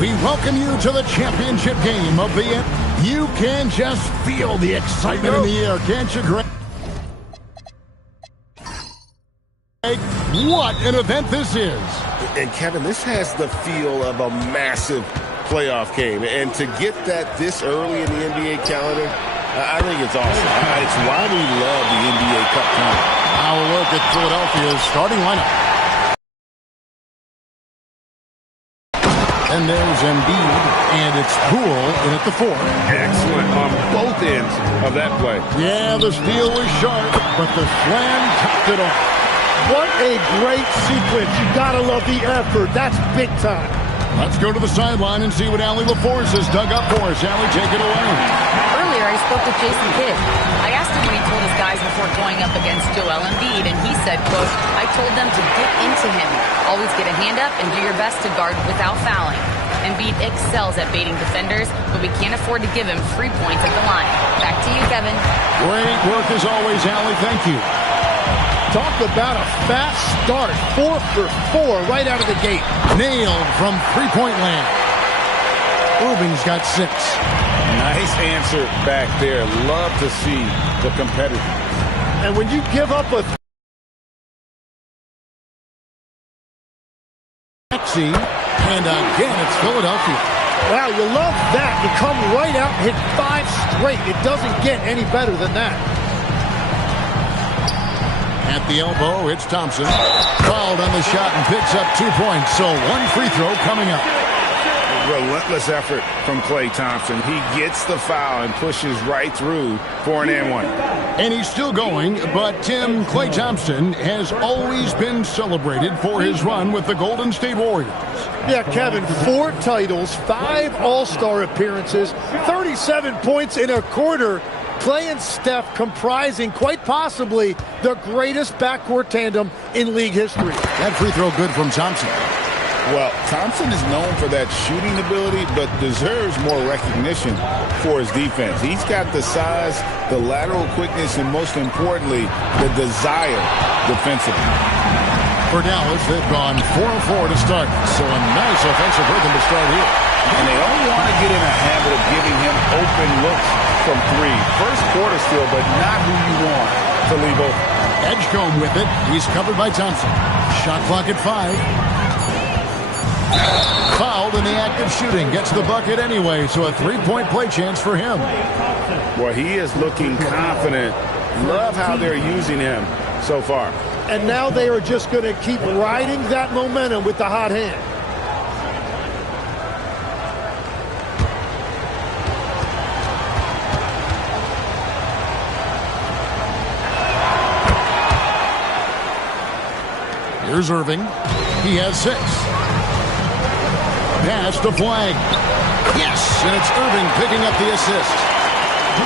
We welcome you to the championship game of the end. You can just feel the excitement in the air, can't you, Greg? What an event this is. And Kevin, this has the feel of a massive playoff game. And to get that this early in the NBA calendar, I think it's awesome. It's why we love the NBA Cup tournament. Now a look at Philadelphia's starting lineup. And there's Embiid, and it's Poole in at the 4. Excellent on both ends of that play. Yeah, the steal was sharp, but the slam topped it off. What a great sequence. You gotta love the effort. That's big time. Let's go to the sideline and see what Allie LaForce has dug up for us. Allie, take it away. Earlier, I spoke with Jason Kidd. I asked him what he told his guys before going up against Joel Embiid, and he said, quote, I told them to get into him. Always get a hand up and do your best to guard without fouling. Embiid excels at baiting defenders, but we can't afford to give him free points at the line. Back to you, Kevin. Great work as always, Allie. Thank you. Talk about a fast start. 4 for 4 right out of the gate. Nailed from three-point land. Irving's got 6. Nice answer back there. Love to see the competitor. And when you give up a and again, it's Philadelphia. wow, you love that. You come right out and hit 5 straight. It doesn't get any better than that. At the elbow, it's Thompson. Fouled on the shot and picks up 2 points. So 1 free throw coming up. Relentless effort from Klay Thompson. He gets the foul and pushes right through for an and 1. And he's still going, but Tim, Klay Thompson has always been celebrated for his run with the Golden State Warriors. Yeah, Kevin, 4 titles, 5 All-Star appearances, 37 points in a quarter. Klay and Steph comprising quite possibly the greatest backcourt tandem in league history. That free throw good from Thompson. Well, Thompson is known for that shooting ability, but deserves more recognition for his defense. He's got the size, the lateral quickness, and most importantly, the desire defensively. For Dallas, they've gone 4-4 to start, so a nice offensive rhythm to start here. And they don't want to get in a habit of giving him open looks from 3. First quarter still, but not who you want to leave open. Edgecombe with it. He's covered by Thompson. Shot clock at 5. Fouled in the act of shooting. Gets the bucket anyway, so a 3-point play chance for him. Well, he is looking confident. Love how they're using him so far. And now they are just going to keep riding that momentum with the hot hand. Here's Irving. He has 6. Pass to Flag. Yes, and it's Irving picking up the assist.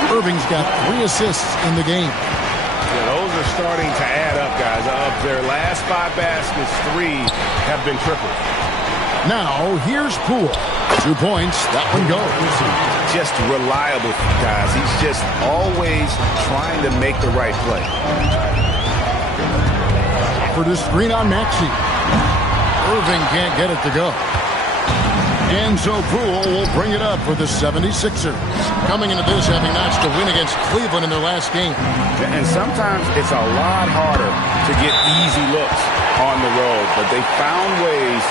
Irving's got 3 assists in the game. Yeah, those are starting to add up, guys. Of their last 5 baskets, 3 have been triples. Now, here's Poole. 2 points. That one goes. Just reliable, guys. He's just always trying to make the right play. For the screen on Maxey. Irving can't get it to go. And so Poole will bring it up for the 76ers. Coming into this, having notched a win against Cleveland in their last game. And sometimes it's a lot harder to get easy looks on the road, but they found ways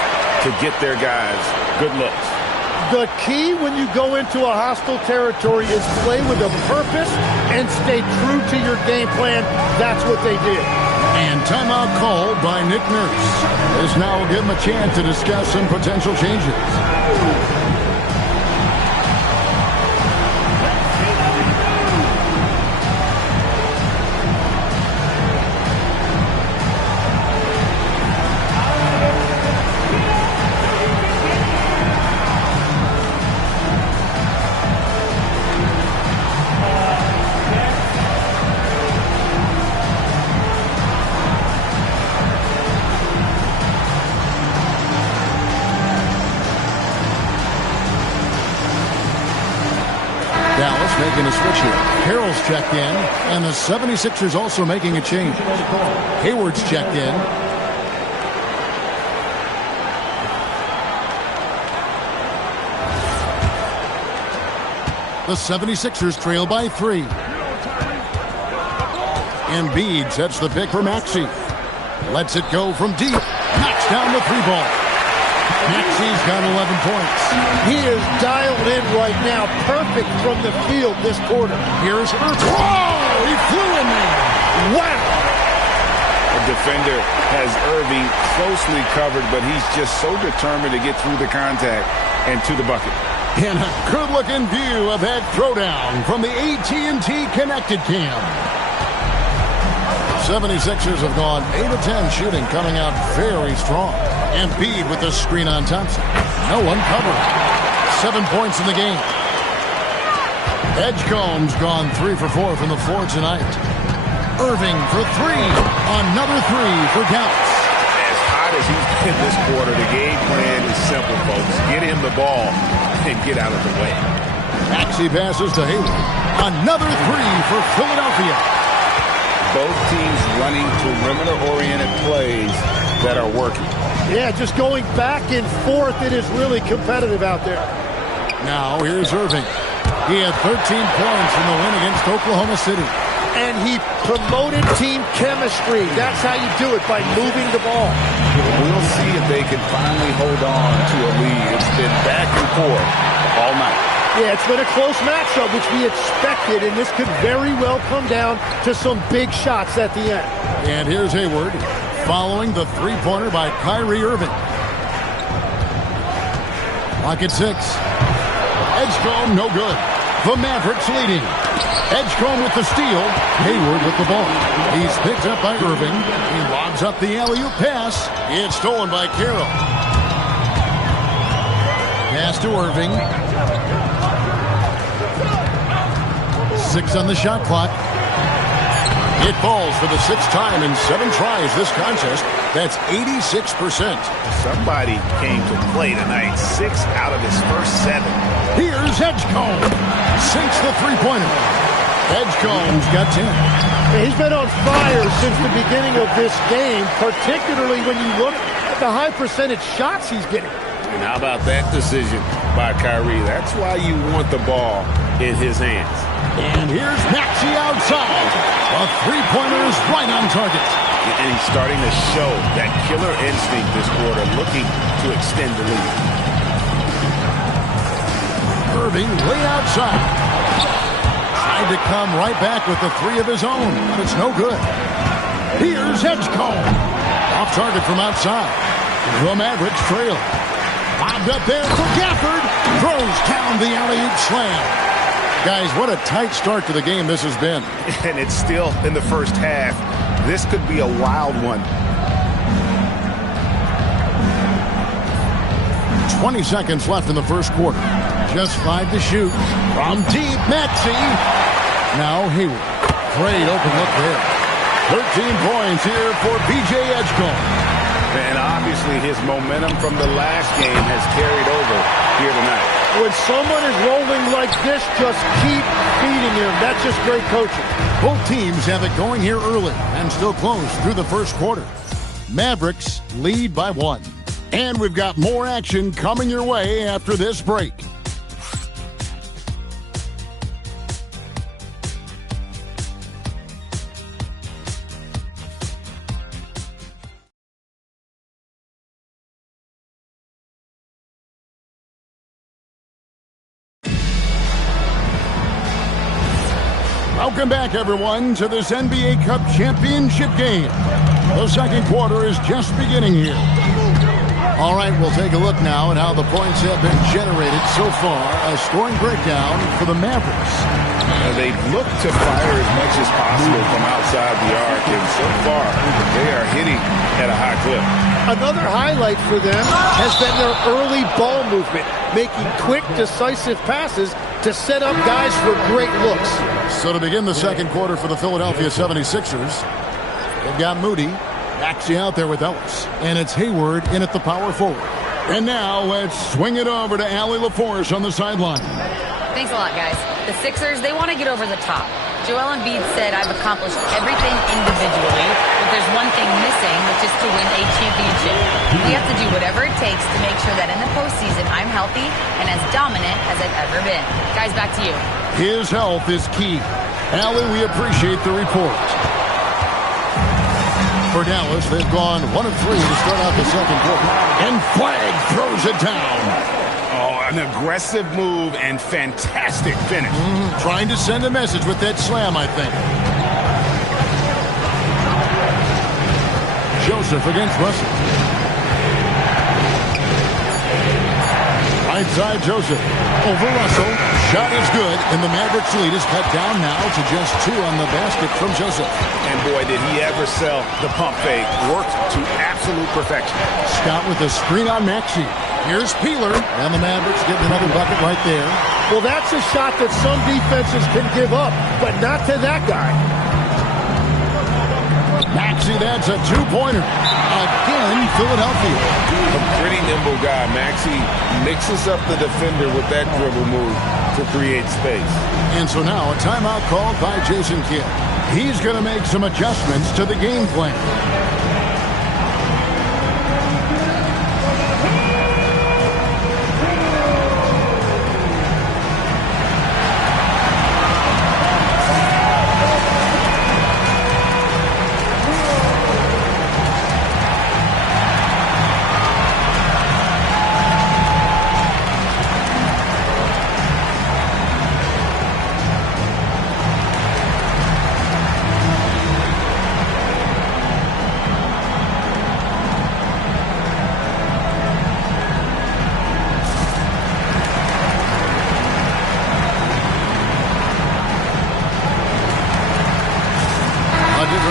to get their guys good looks. The key when you go into a hostile territory is play with a purpose and stay true to your game plan. That's what they did. And timeout called by Nick Nurse. This now will give him a chance to discuss some potential changes. Dallas making a switch here. Harrell's checked in, and the 76ers also making a change. Hayward's checked in. The 76ers trail by 3. Embiid sets the pick for Maxey. Lets it go from deep. Knocks down the 3-ball. Maxey's got 11 points. He is dialed in right now. Perfect from the field this quarter. Here's Irving. Whoa! He flew in there. Wow! The defender has Irving closely covered, but he's just so determined to get through the contact and to the bucket. And a good-looking view of that throwdown from the AT&T Connected Cam. 76ers have gone 8 of 10 shooting, coming out very strong. Embiid with the screen on Thompson. No one covering. 7 points in the game. Edgecombe's gone 3 for 4 from the floor tonight. Irving for 3. Another 3 for Dallas. As hot as he's been this quarter, the game plan is simple, folks. Get him the ball and get out of the way. Maxey passes to Hayward. Another 3 for Philadelphia. Both teams running perimeter-oriented plays that are working. Yeah, just going back and forth. It is really competitive out there. Now here's Irving. He had 13 points in the win against Oklahoma City. And he promoted team chemistry. That's how you do it, by moving the ball. We'll see if they can finally hold on to a lead. It's been back and forth all night. Yeah, it's been a close matchup, which we expected, and this could very well come down to some big shots at the end. And here's Hayward following the three-pointer by Kyrie Irving. Clock at 6. Edgecombe, no good. The Mavericks leading. Edgecombe with the steal. Hayward with the ball. He's picked up by Irving. He lobs up the alley-oop pass. It's stolen by Carroll. Pass to Irving. 6 on the shot clock. It falls for the 6th time in 7 tries this contest. That's 86%. Somebody came to play tonight. 6 out of his first 7. Here's Edgecombe. Sinks the three-pointer. Edgecombe's got 10. He's been on fire since the beginning of this game, particularly when you look at the high percentage shots he's getting. And how about that decision by Kyrie? That's why you want the ball in his hands. And here's Maxey outside. A three-pointer is right on target. And he's starting to show that killer instinct this quarter, looking to extend the lead. Irving way outside. Tried to come right back with the 3 of his own, but it's no good. Here's Edgecombe. Off target from outside. The Mavericks trail. Bobbed up there for Gafford. Throws down the alley-oop slam. Guys, what a tight start to the game this has been. And it's still in the first half. This could be a wild one. 20 seconds left in the first quarter. Just 5 to shoot. From deep, Maxey. Now Hayward. Great open look there. 13 points here for B.J. Edgecombe. And obviously his momentum from the last game has carried over here tonight. When someone is rolling like this, just keep feeding him. That's just great coaching. Both teams have it going here early and still close through the first quarter. Mavericks lead by 1. And we've got more action coming your way after this break. Welcome back, everyone, to this NBA Cup championship game. The second quarter is just beginning here. All right, we'll take a look now at how the points have been generated so far. A scoring breakdown for the Mavericks. They've looked to fire as much as possible from outside the arc, and so far they are hitting at a high clip. Another highlight for them has been their early ball movement, making quick, decisive passes to set up guys for great looks. So to begin the second quarter for the Philadelphia 76ers, they've got Moody. Maxey out there with Ellis. And it's Hayward in at the power forward. And now let's swing it over to Allie LaForce on the sideline. Thanks a lot, guys. The Sixers, they want to get over the top. Joel Embiid said, I've accomplished everything individually, but there's one thing missing, which is to win a championship. We have to do whatever it takes to make sure that in the postseason I'm healthy and as dominant as I've ever been. Guys, back to you. His health is key. Allie, we appreciate the report. For Dallas, they've gone 1 of 3 to start out the second quarter. And Flagg throws it down. Oh, an aggressive move and fantastic finish. Trying to send a message with that slam, I think. Joseph against Russell. Right side, Joseph. Over Russell. Shot is good, and the Mavericks lead is cut down now to just 2 on the basket from Joseph. And boy, did he ever sell the pump fake. Worked to absolute perfection. Scott with a screen on Maxey. Here's Peeler, and the Mavericks getting another bucket right there. Well, that's a shot that some defenses can give up, but not to that guy. Maxey, that's a 2-pointer. Again, Philadelphia. A pretty nimble guy. Maxey mixes up the defender with that dribble move to create space. And so now a timeout called by Jason Kidd. He's going to make some adjustments to the game plan.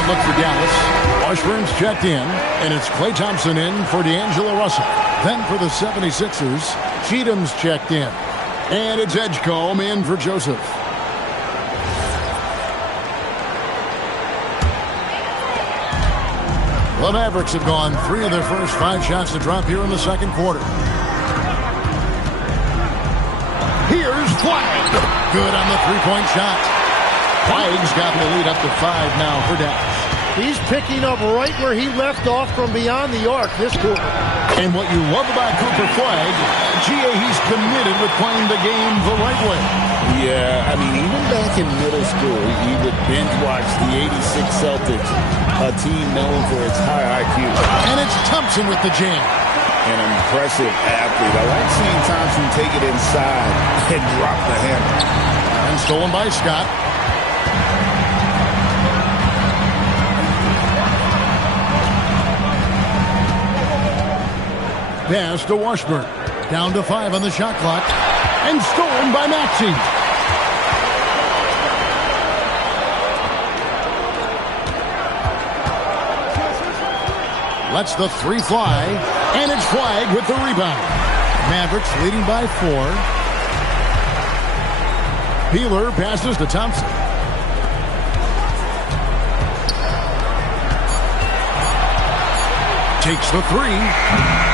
Look for Dallas. Washburn's checked in, and it's Klay Thompson in for D'Angelo Russell. Then for the 76ers, Cheatham's checked in. And it's Edgecombe in for Joseph. The Mavericks have gone 3 of their first 5 shots to drop here in the second quarter. Here's Flagg. Good on the 3-point shot. Flagg's got the lead up to 5 now for Dallas. He's picking up right where he left off from beyond the arc this quarter. And what you love about Cooper Flagg, he's committed with playing the game the right way. Yeah, I mean, even back in middle school, he would binge watch the 86 Celtics, a team known for its high IQ. And it's Thompson with the jam. An impressive athlete. I like seeing Thompson take it inside and drop the hammer. And stolen by Scott. Pass to Washburn. Down to 5 on the shot clock. And stolen by Maxey. Lets the 3 fly. And it's Flagg with the rebound. Mavericks leading by 4. Peeler passes to Thompson. Takes the 3.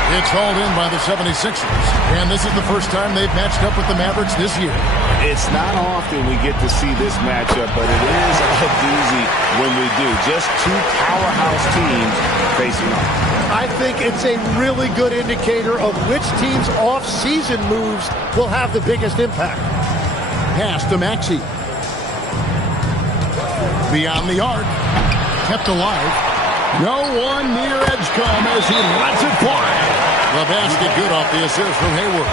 It's hauled in by the 76ers. And this is the first time they've matched up with the Mavericks this year. It's not often we get to see this matchup, but it is a doozy when we do. Just 2 powerhouse teams facing off. I think it's a really good indicator of which team's off-season moves will have the biggest impact. Pass to Maxey. Beyond the arc. Kept alive. No one near Edgecombe as he lets it fly. The basket good off the assist from Hayward.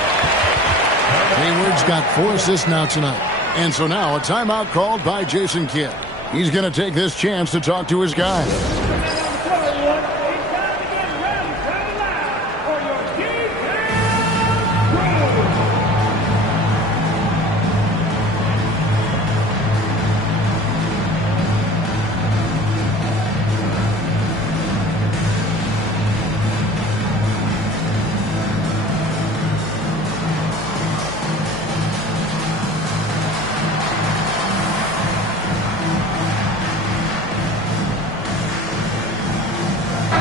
Hayward's got 4 assists now tonight. And so now a timeout called by Jason Kidd. He's going to take this chance to talk to his guys.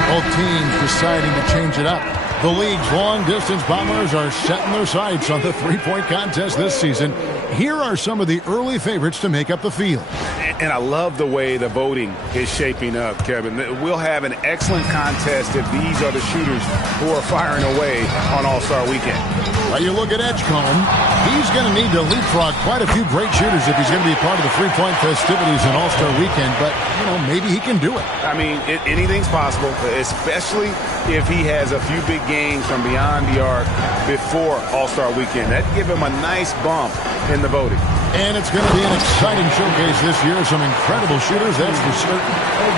Both teams deciding to change it up. The league's long-distance Bombers are setting their sights on the 3-point contest this season Here are some of the early favorites to make up the field. And I love the way the voting is shaping up, Kevin. We'll have an excellent contest if these are the shooters who are firing away on All-Star Weekend. Well, you look at Edgecombe, he's going to need to leapfrog quite a few great shooters if he's going to be part of the three-point festivities in All-Star Weekend. But, maybe he can do it. I mean, anything's possible, especially if he has a few big games from beyond the arc before All-Star Weekend. That'd give him a nice bump in the voting. And it's going to be an exciting showcase this year. Some incredible shooters, that's for certain.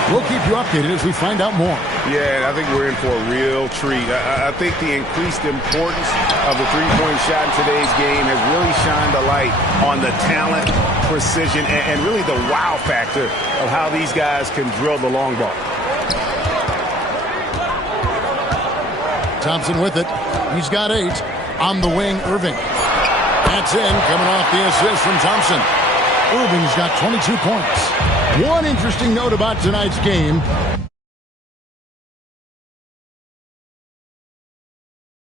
We'll keep you updated as we find out more. Yeah, I think we're in for a real treat. I think the increased importance of the three-point shot in today's game has really shined a light on the talent, precision, and really the wow factor of how these guys can drill the long ball. Thompson with it. He's got 8. On the wing, Irving. That's in, coming off the assist from Thompson. Irving's got 22 points. One interesting note about tonight's game,